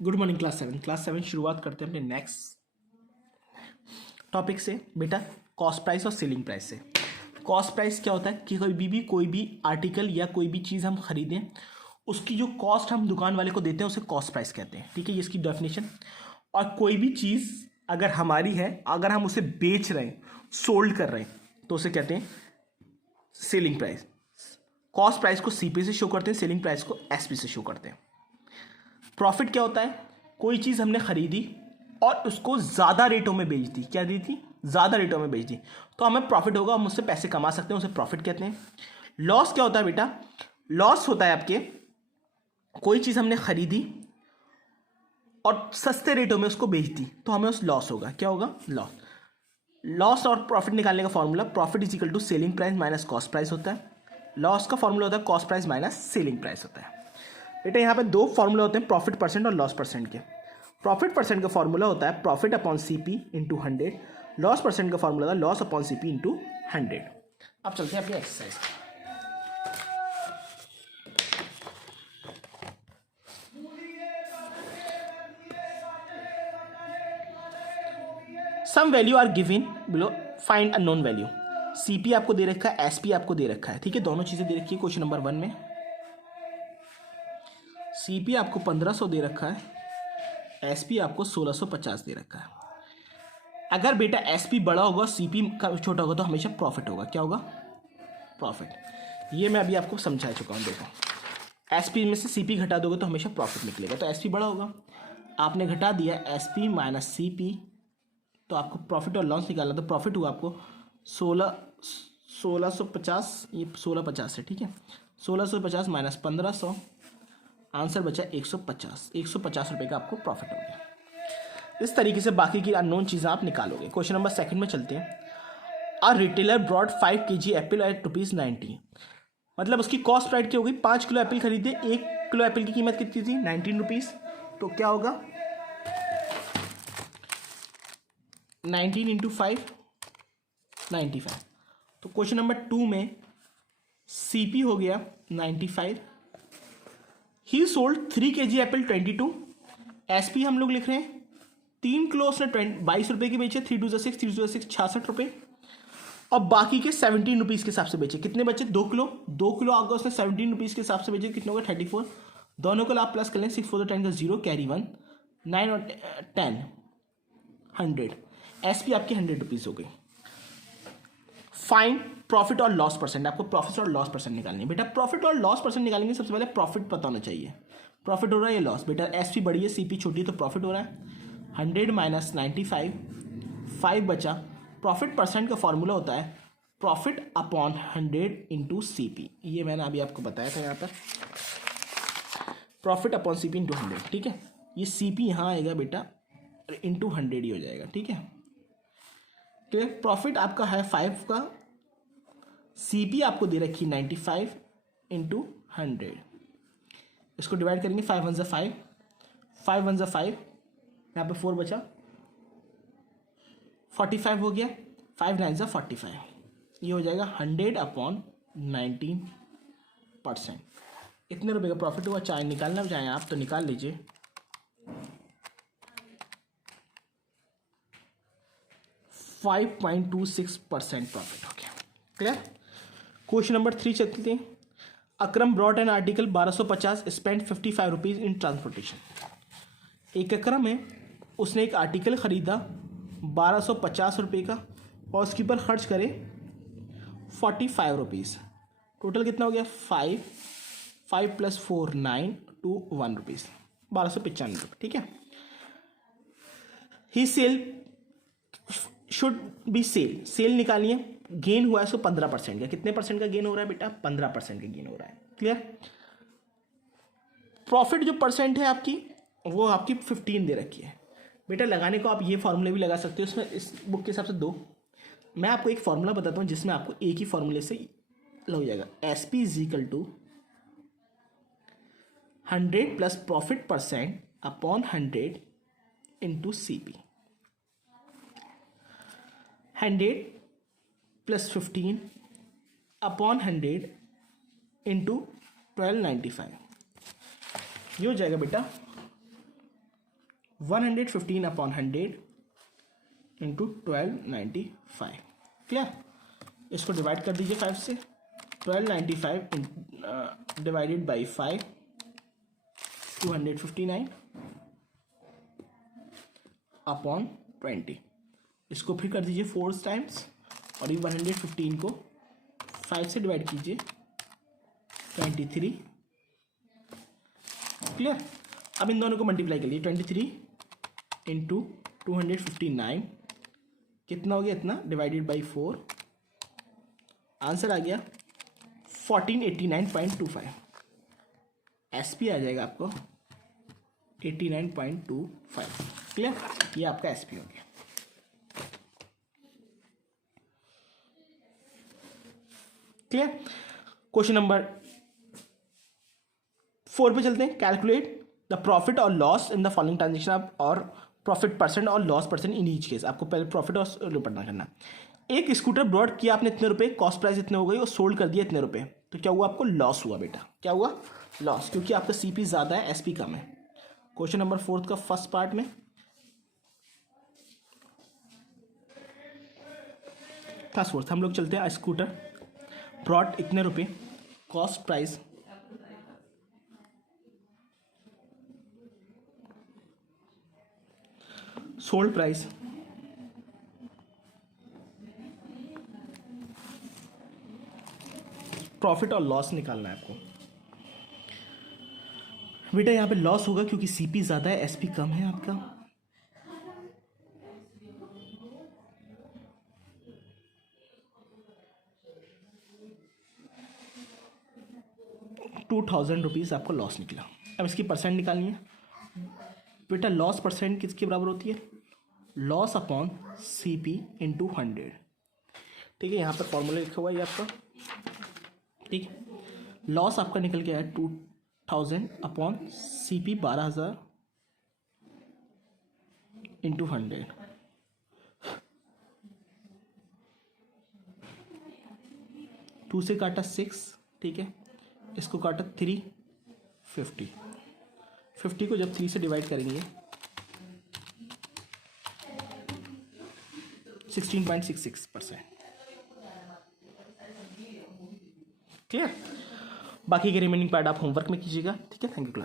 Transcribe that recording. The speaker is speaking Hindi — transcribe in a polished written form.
गुड मॉर्निंग क्लास सेवन शुरुआत करते हैं अपने नेक्स्ट टॉपिक से बेटा, कॉस्ट प्राइस और सेलिंग प्राइस से। कॉस्ट प्राइस क्या होता है कि कोई भी आर्टिकल या कोई भी चीज़ हम खरीदें उसकी जो कॉस्ट हम दुकान वाले को देते हैं उसे कॉस्ट प्राइस कहते हैं। ठीक है, ये इसकी डेफिनेशन। और कोई भी चीज़ अगर हमारी है, अगर हम उसे बेच रहे हैं, सोल्ड कर रहे हैं, तो उसे कहते हैं सेलिंग प्राइस। कॉस्ट प्राइस को सीपी से शो करते हैं, सेलिंग प्राइस को एसपी से शो करते हैं। प्रॉफिट क्या होता है? कोई चीज़ हमने खरीदी और उसको ज़्यादा रेटों में बेच दी। क्या दी थी? ज़्यादा रेटों में बेच दी, तो हमें प्रॉफिट होगा, हम उससे पैसे कमा सकते हैं, उसे प्रॉफिट कहते हैं। लॉस क्या होता है बेटा? लॉस होता है आपके, कोई चीज़ हमने खरीदी और सस्ते रेटों में उसको बेच दी, तो हमें उस लॉस होगा। क्या होगा? लॉस। लॉस और प्रॉफिट निकालने का formula profit is equal to selling price minus cost price होता है। लॉस का फॉर्मूला होता है cost price minus selling price होता है। बेटा यहाँ पे दो फॉर्मूला होते हैं, प्रॉफिट परसेंट और लॉस परसेंट के। प्रॉफिट परसेंट का फॉर्मूला होता है profit upon CP into 100। Loss percent का फॉर्मूला होता है लॉस अपॉन सीपी इंटू 100। अब चलते हैं अपनी exercise. Some value are given below, find unknown value. CP आपको दे रखा है, एसपी आपको दे रखा है। ठीक है, दोनों चीजें दे रखी है क्वेश्चन नंबर 1 में। सीपी आपको 1500 दे रखा है, एसपी आपको 1650 दे रखा है। अगर बेटा एसपी बड़ा होगा, सीपी का छोटा होगा, तो हमेशा प्रॉफिट होगा। क्या होगा? प्रॉफिट। ये मैं अभी आपको समझा चुका हूँ। देखो, एसपी में से सीपी घटा दोगे तो हमेशा प्रॉफिट निकलेगा, तो एसपी बड़ा होगा। आपने घटा दिया एसपी माइनस सीपी, तो आपको प्रॉफिट और लॉस निकालना, तो प्रॉफिट हुआ आपको 1650, ये 1650 है। ठीक है, 1650 माइनस 1500, आंसर बचा 150। 150 रुपये का आपको प्रॉफिट हो गया। इस तरीके से बाकी की अननोन चीज़ें आप निकालोगे। क्वेश्चन नंबर 2 में चलते हैं। A retailer brought 5 kg apple at ₹90। मतलब उसकी कॉस्ट प्राइस क्या होगी? 5 किलो एप्पल खरीदे, 1 किलो एप्पल की कीमत कितनी थी? 19 रुपीज़। तो क्या होगा? 19 इंटू 5, 95। तो क्वेश्चन नंबर 2 में सीपी हो गया 95। ही सोल्ड 3 kg एप्पल 22। एसपी हम लोग लिख रहे हैं 3 किलो उसने 22 रुपये की बेचे, 3 2 6, 3 2 6 66 रुपये। और बाकी के 17 रुपीज़ के हिसाब से बेचे। कितने बचे? 2 किलो। 2 किलो आगे उसने 17 रुपीज़ के हिसाब से बेचे, कितने हो गए? 34। दोनों को आप प्लस कर लें, 6 4 10 का 0, कैरी 1, 9 और 10, 100। एसपी आपकी 100 रुपीज़ हो गई। फाइन प्रॉफिट और लॉस परसेंट। आपको प्रॉफिट और लॉस परसेंट निकालनी है। बेटा प्रॉफिट और लॉस परसेंट निकालेंगे, सबसे पहले प्रॉफिट पता होना चाहिए। प्रॉफिट हो रहा है या लॉस? बेटा एसपी बड़ी है, सीपी छोटी है, तो प्रॉफिट हो रहा है 100 माइनस 95, 5 बचा। प्रॉफिट परसेंट का फॉर्मूला होता है प्रॉफिट अपॉन 100 इंटू सीपी। ये मैंने अभी आपको बताया था यहाँ पर, प्रॉफिट अपॉन सीपी इंटू 100। ठीक है, ये सीपी यहाँ आएगा बेटा, इंटू 100 ही हो जाएगा। ठीक है, तो प्रॉफिट आपका है 5 का, सीपी आपको दे रखी 95 इंटू 100। इसको डिवाइड करेंगे, 5 1 5, 5 1 5, यहाँ पे 4 बचा, 45 हो गया, 5 9 45। ये हो जाएगा 100 अपॉन 19%। इतने रुपए का प्रॉफिट हुआ। चाहे निकालना चाहें आप तो निकाल लीजिए। $5.26% प्रॉफिट हो गया। क्लियर? क्वेश्चन नंबर 3 चलते हैं। Akram brought an article 1250, spend 55 rupees in transportation. एक अक्रम है, उसने एक आर्टिकल ख़रीदा 1250 रुपये का और उसके ऊपर खर्च करे 45 रुपीज़। टोटल कितना हो गया? 5 + 4 9 टू 1 रुपीज़, 1295 रुपये। ठीक है, he sale should be sale, sale निकालिए। गेन हुआ है उसको 15% का। कितने परसेंट का गेन हो रहा है बेटा? 15% का गेन हो रहा है। क्लियर? प्रॉफिट जो परसेंट है आपकी, वो आपकी 15 दे रखी है। बेटा लगाने को आप ये फॉर्मूले भी लगा सकते हो, इसमें इस बुक के हिसाब से 2। मैं आपको एक फॉर्मूला बताता हूँ जिसमें आपको एक ही फॉर्मूले से लग जाएगा। S P is equal to 100 plus profit percent upon 100 into C P. 100 plus 15 upon 100 into 1295। ये हो जाएगा बेटा 115 अपॉन 100 इंटू 1295। क्लियर? इसको डिवाइड कर दीजिए 5 से। 1295 डिवाइडेड बाई 5 259 अपॉन 20। इसको फिर कर दीजिए 4 टाइम्स और ये 115 को 5 से डिवाइड कीजिए 23। क्लियर? अब इन दोनों को मल्टीप्लाई कर लिए 23 इंटू 259 कितना हो गया इतना डिवाइडेड बाई 4। आंसर आ गया 1489.25। एसपी आ जाएगा आपको 89.25। क्लियर? ये आपका एसपी हो गया। क्लियर? क्वेश्चन नंबर 4 पे चलते हैं। कैलकुलेट द प्रॉफिट और loss in the following transaction और प्रॉफिट परसेंट और loss percent in each case. आपको पहले प्रॉफिट और पढ़ना करना। एक स्कूटर ब्रॉड किया आपने इतने रुपए, कॉस्ट प्राइस इतने हो गई और सोल्ड कर दिया इतने रुपए, तो क्या हुआ? आपको लॉस हुआ बेटा। क्या हुआ? लॉस, क्योंकि आपका सीपी ज़्यादा है, एसपी कम है। क्वेश्चन नंबर 4 का फर्स्ट पार्ट में फर्स्ट फोर्थ हम लोग चलते हैं। स्कूटर ब्रॉड इतने रुपए, cost price sold price profit और लॉस निकालना है आपको। बेटा यहाँ पे लॉस होगा क्योंकि सीपी ज़्यादा है, एसपी कम है आपका। ₹2000 आपको लॉस निकला। अब इसकी परसेंट निकालनी है। बेटा लॉस परसेंट किसके बराबर होती है? Loss upon CP into 100। ठीक है, यहाँ पर फॉर्मूला लिखा हुआ है ये आपका। ठीक है, लॉस आपका निकल गया है 2000 अपॉन सीपी 12000 इंटू 100। टू से काटा 6, ठीक है, इसको काटा 350। 50 को जब 3 से डिवाइड करेंगे 16.66%। क्लियर? बाकी के रिमेनिंग पार्ट आप होमवर्क में कीजिएगा। ठीक है, थैंक यू क्लास।